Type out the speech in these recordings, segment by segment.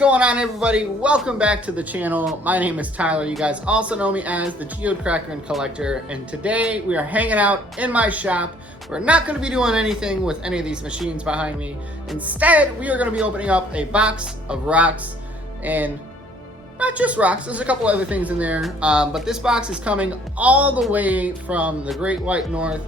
going on, everybody? Welcome back to the channel. My name is Tyler. You guys also know me as the Geode Cracker and Collector, and today we are hanging out in my shop. We're not going to be doing anything with any of these machines behind me. Instead, we are going to be opening up a box of rocks, and not just rocks, there's a couple other things in there, but this box is coming all the way from the Great White North,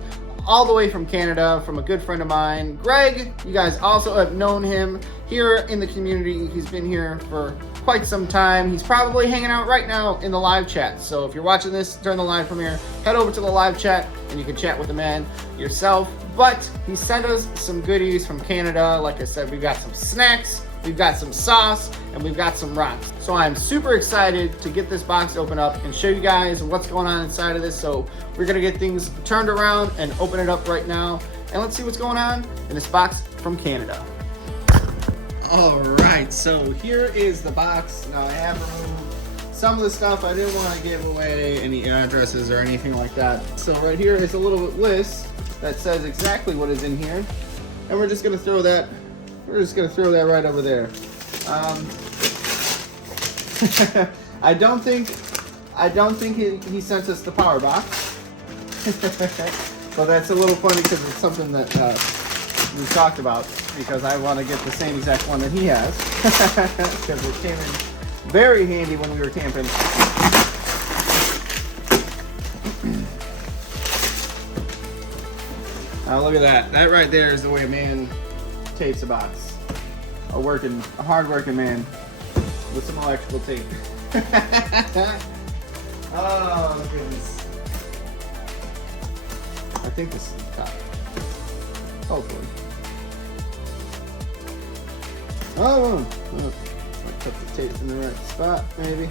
all the way from Canada, from a good friend of mine, Greg. You guys also have known him here in the community. He's been here for quite some time. He's probably hanging out right now in the live chat. So if you're watching this during the live premiere, head over to the live chat and you can chat with the man yourself. But he sent us some goodies from Canada. Like I said, we've got some snacks, we've got some sauce, and we've got some rocks. So I'm super excited to get this box open up and show you guys what's going on inside of this. So we're gonna get things turned around and open it up right now. And let's see what's going on in this box from Canada. All right, so here is the box. Now I have removed some of the stuff. I didn't want to give away any addresses or anything like that. So right here is a little list that says exactly what is in here. And we're just gonna throw that right over there. I don't think he sent us the power box. But that's a little funny because it's something that we talked about, because I want to get the same exact one that he has, because it came in very handy when we were camping. Look at that. That right there is the way a man tapes a box. A hard-working man with some electrical tape. Oh, goodness. I think this is the top. Hopefully. Oh, I put the tape in the right spot, maybe.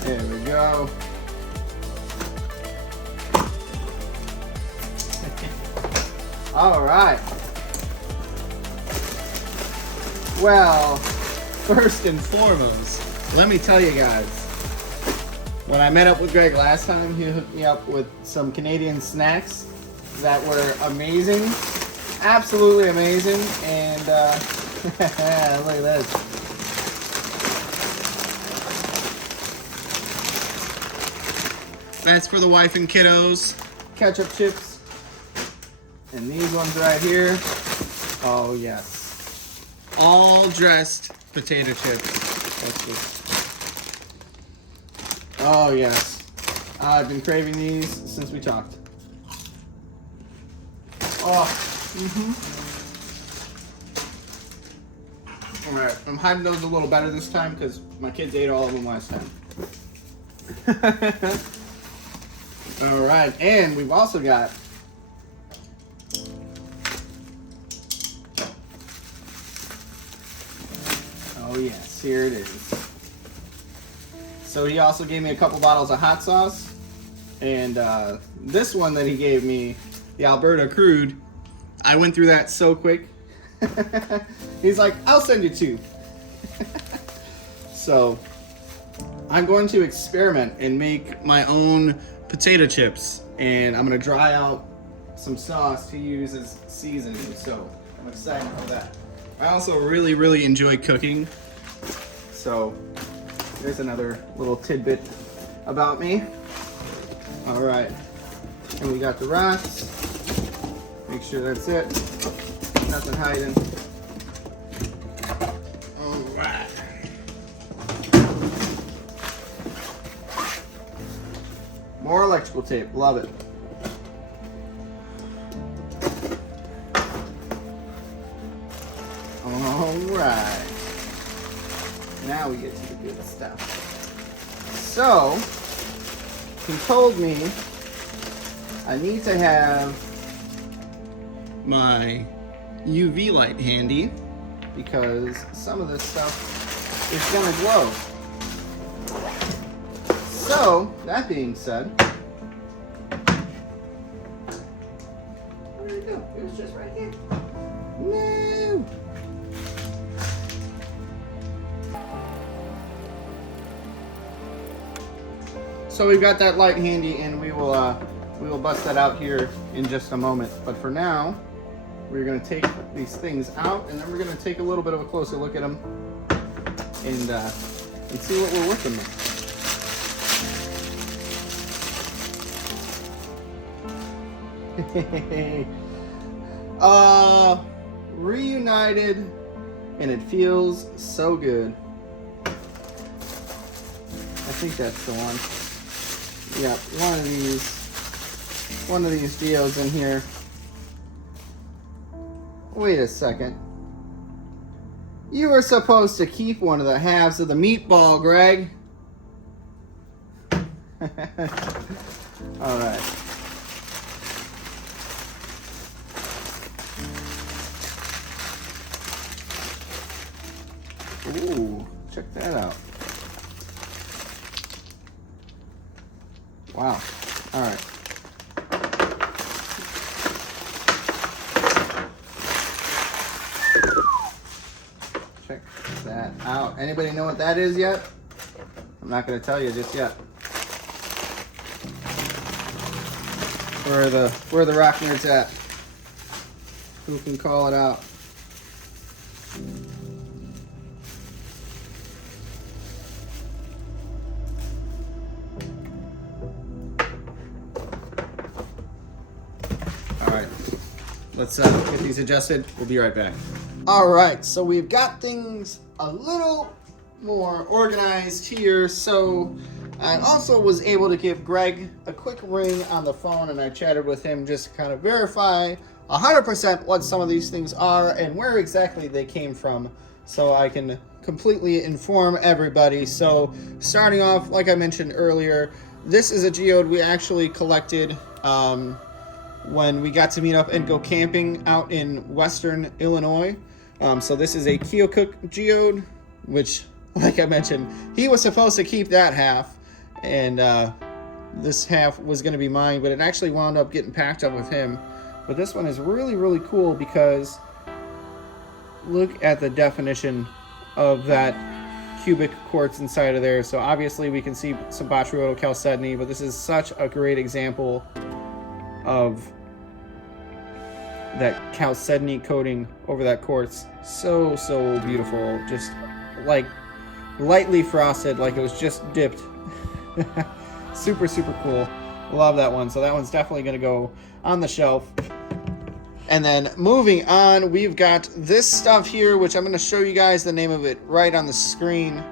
There we go. All right. Well, first and foremost, let me tell you guys, when I met up with Greg last time, he hooked me up with some Canadian snacks that were amazing, absolutely amazing, and look at this. That's for the wife and kiddos. Ketchup chips. And these ones right here. Oh yes. All dressed potato chips. That's just... Oh yes. I've been craving these since we talked. Oh. Alright, I'm hiding those a little better this time because my kids ate all of them last time. Alright, and we've also got oh yes, here it is. So he also gave me a couple bottles of hot sauce, and this one that he gave me, the Alberta Crude, I went through that so quick. He's like, I'll send you two. So I'm going to experiment and make my own potato chips, and I'm going to dry out some sauce to use as seasoning, so I'm excited for that. I also really enjoy cooking, so there's another little tidbit about me. All right, and we got the rocks. Make sure that's it. Nothing hiding. All right. More electrical tape. Love it. All right. Now we get to the good stuff. So, he told me I need to have my UV light handy because some of this stuff is gonna glow. So, that being said, where did it go? It was just right here. No! So we've got that light handy, and we will bust that out here in just a moment. But for now, we're going to take these things out, and then we're going to take a little bit of a closer look at them and see what we're working with. Reunited, and it feels so good. I think that's the one. Yep, one of these geodes in here. Wait a second. You were supposed to keep one of the halves of the meatball, Greg. All right. Ooh, check that out. Wow. All right. Check that out. Anybody know what that is yet? I'm not going to tell you just yet. Where are the rock nerds at? Who can call it out? All right, let's get these adjusted. We'll be right back. All right, so we've got things a little more organized here. So I also was able to give Greg a quick ring on the phone, and I chatted with him just to kind of verify 100% what some of these things are and where exactly they came from, so I can completely inform everybody. So starting off, like I mentioned earlier, this is a geode we actually collected when we got to meet up and go camping out in western Illinois. So this is a Keokuk geode, which, like I mentioned, he was supposed to keep that half, and this half was going to be mine, but it actually wound up getting packed up with him. But this one is really, really cool because look at the definition of that cubic quartz inside of there. So obviously we can see some botryoidal chalcedony, but this is such a great example of that chalcedony coating over that quartz. So beautiful. Just like lightly frosted, like it was just dipped. super cool. Love that one. So that one's definitely going to go on the shelf. And then moving on, we've got this stuff here, which I'm going to show you guys the name of it right on the screen.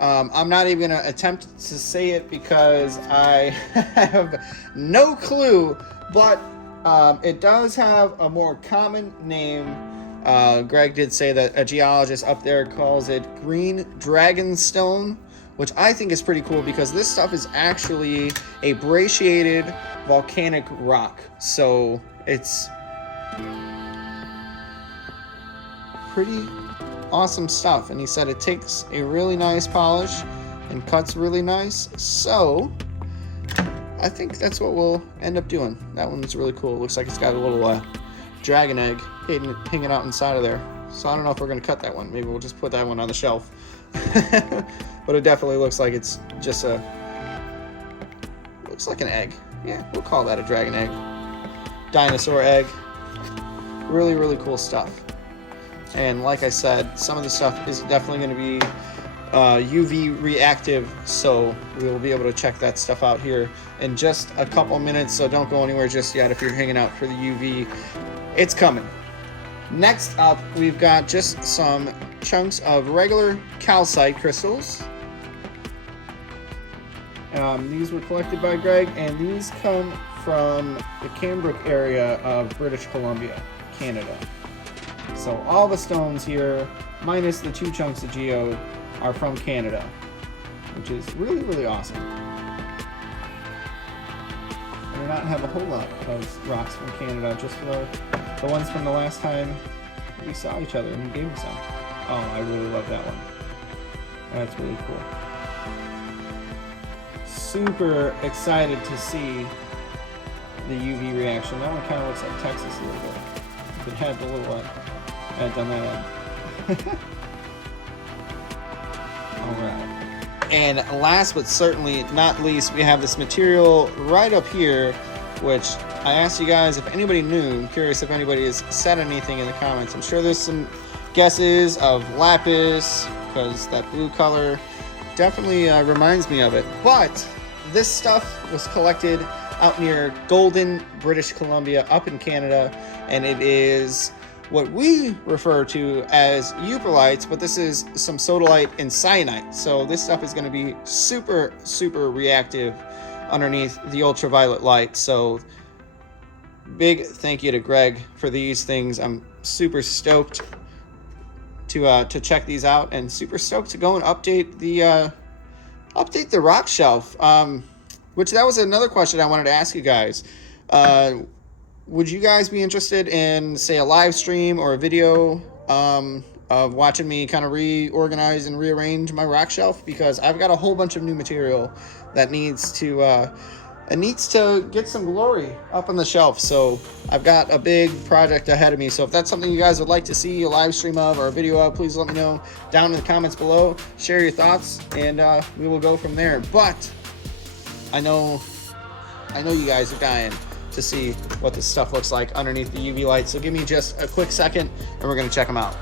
I'm not even going to attempt to say it because I have no clue, but it does have a more common name. Greg did say that a geologist up there calls it green dragonstone, which I think is pretty cool because this stuff is actually a brachiated volcanic rock. So it's pretty awesome stuff. And he said it takes a really nice polish and cuts really nice. So I think that's what we'll end up doing. That one's really cool. It looks like it's got a little dragon egg hanging out inside of there. So I don't know if we're going to cut that one. Maybe we'll just put that one on the shelf. But it definitely looks like it's just looks like an egg. Yeah, we'll call that a dragon egg. Dinosaur egg. Really cool stuff. And like I said, some of the stuff is definitely going to be UV reactive, so we'll be able to check that stuff out here in just a couple minutes. So don't go anywhere just yet if you're hanging out for the UV. It's coming. Next up, we've got just some chunks of regular calcite crystals. These were collected by Greg, and these come from the Cambrook area of British Columbia, Canada. So all the stones here, minus the 2 chunks of geode, are from Canada, which is really awesome. I do not have a whole lot of rocks from Canada, just the ones from the last time we saw each other and he gave me some. Oh, I really love that one. That's really cool. Super excited to see the UV reaction. That one kind of looks like Texas a little bit. If it had the little had done that. Alright. And last but certainly not least, we have this material right up here, which I asked you guys if anybody knew. I'm curious if anybody has said anything in the comments. I'm sure there's some guesses of lapis because that blue color definitely reminds me of it. But this stuff was collected out near Golden, British Columbia, up in Canada, and it is what we refer to as euperlites, but this is some sodalite and cyanite. So this stuff is going to be super, super reactive underneath the ultraviolet light. So big thank you to Greg for these things. I'm super stoked to check these out, and super stoked to go and update the rock shelf. Which that was another question I wanted to ask you guys. Would you guys be interested in, say, a live stream or a video of watching me kind of reorganize and rearrange my rock shelf? Because I've got a whole bunch of new material that needs to get some glory up on the shelf. So I've got a big project ahead of me. So if that's something you guys would like to see a live stream of or a video of, please let me know down in the comments below. Share your thoughts, and we will go from there. But I know you guys are dying to see what this stuff looks like underneath the UV light. So give me just a quick second and we're going to check them out.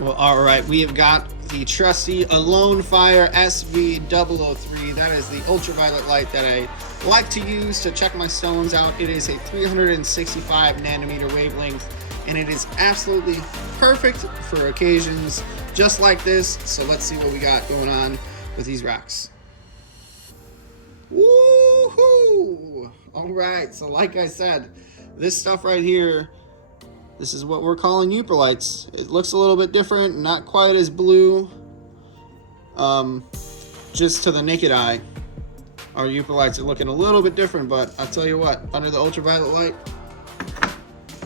Well, all right, we have got the trusty Alone Fire SV003. That is the ultraviolet light that I like to use to check my stones out. It is a 365 nanometer wavelength, and it is absolutely perfect for occasions just like this. So let's see what we got going on with these rocks. Woohoo! All right, so like I said, this stuff right here, this is what we're calling euperlites. It looks a little bit different, not quite as blue, just to the naked eye. Our euperlites are looking a little bit different, but I'll tell you what, under the ultraviolet light,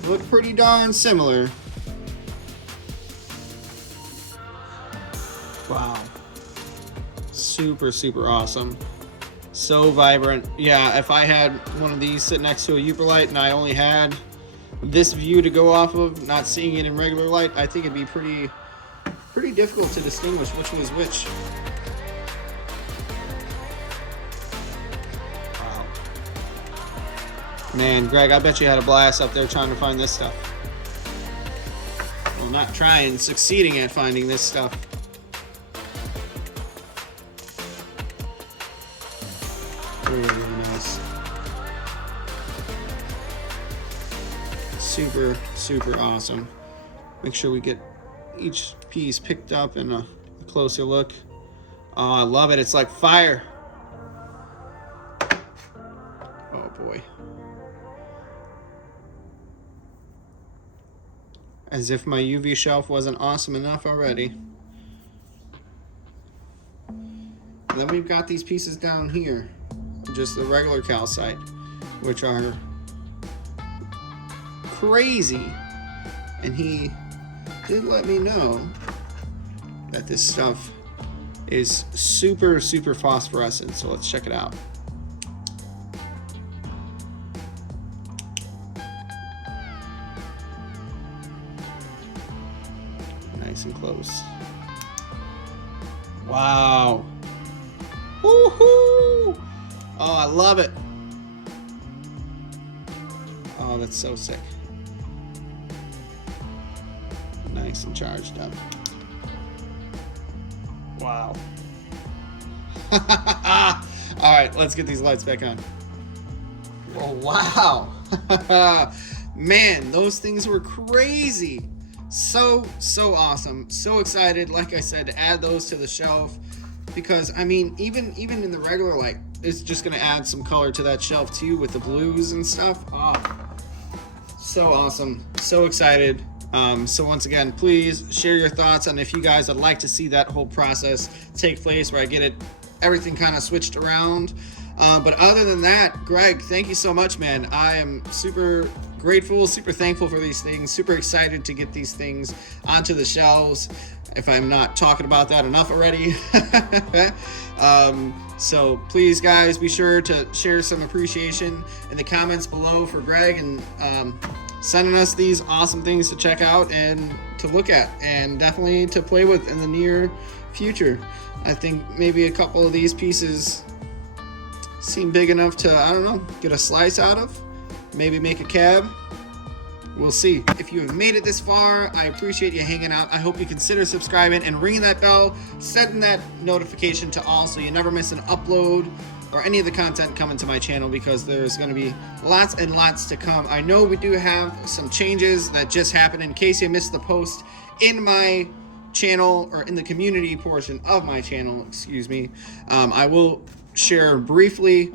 look pretty darn similar. Wow. Super, super awesome. So vibrant. Yeah, if I had one of these sit next to a euperlite and I only had this view to go off of, not seeing it in regular light, I think it'd be pretty difficult to distinguish which was which. Wow. Man, Greg, I bet you had a blast up there trying to find this stuff. Well, not trying, succeeding at finding this stuff. Really, really nice. Super, super awesome. Make sure we get each piece picked up and a closer look. Oh, I love it. It's like fire. Oh boy. As if my UV shelf wasn't awesome enough already. And then we've got these pieces down here, just the regular calcite, which are crazy. And he did let me know that this stuff is super, super phosphorescent. So let's check it out. Nice and close. Wow. Woohoo! Oh, I love it. Oh, that's so sick. Nice and charged up. Wow. All right, let's get these lights back on. Oh, wow. Man, those things were crazy. So awesome. So excited, like I said, to add those to the shelf. Because, I mean, even in the regular light, it's just going to add some color to that shelf, too, with the blues and stuff. Oh, so awesome. So excited. So once again, please share your thoughts on if you guys would like to see that whole process take place where I get everything kind of switched around. But other than that, Greg, thank you so much, man. I am super grateful, super thankful for these things, super excited to get these things onto the shelves, if I'm not talking about that enough already. So please, guys, be sure to share some appreciation in the comments below for Greg, and sending us these awesome things to check out and to look at, and definitely to play with in the near future. I think maybe a couple of these pieces seem big enough to, I don't know, get a slice out of, maybe make a cab. we'll see. If you have made it this far, I appreciate you hanging out. I hope you consider subscribing and ringing that bell, setting that notification to all so you never miss an upload or any of the content coming to my channel, because there's going to be lots and lots to come. I know we do have some changes that just happened. In case you missed the post in my channel, or in the community portion of my channel, excuse me, I will share briefly.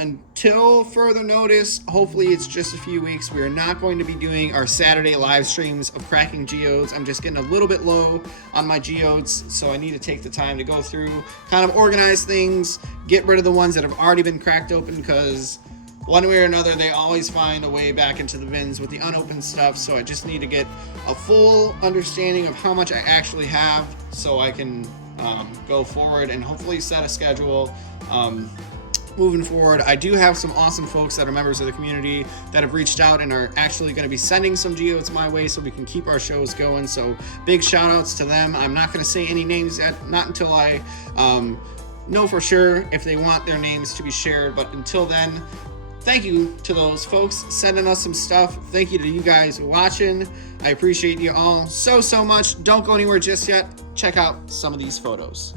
Until further notice, hopefully it's just a few weeks, we are not going to be doing our Saturday live streams of cracking geodes. I'm just getting a little bit low on my geodes, so I need to take the time to go through, kind of organize things, get rid of the ones that have already been cracked open, because one way or another they always find a way back into the bins with the unopened stuff. So I just need to get a full understanding of how much I actually have, so I can go forward and hopefully set a schedule moving forward. I do have some awesome folks that are members of the community that have reached out and are actually going to be sending some geodes my way so we can keep our shows going. So big shout outs to them. I'm not going to say any names yet, not until I know for sure if they want their names to be shared. But until then, thank you to those folks sending us some stuff. Thank you to you guys watching. I appreciate you all so much. Don't go anywhere just yet. Check out some of these photos.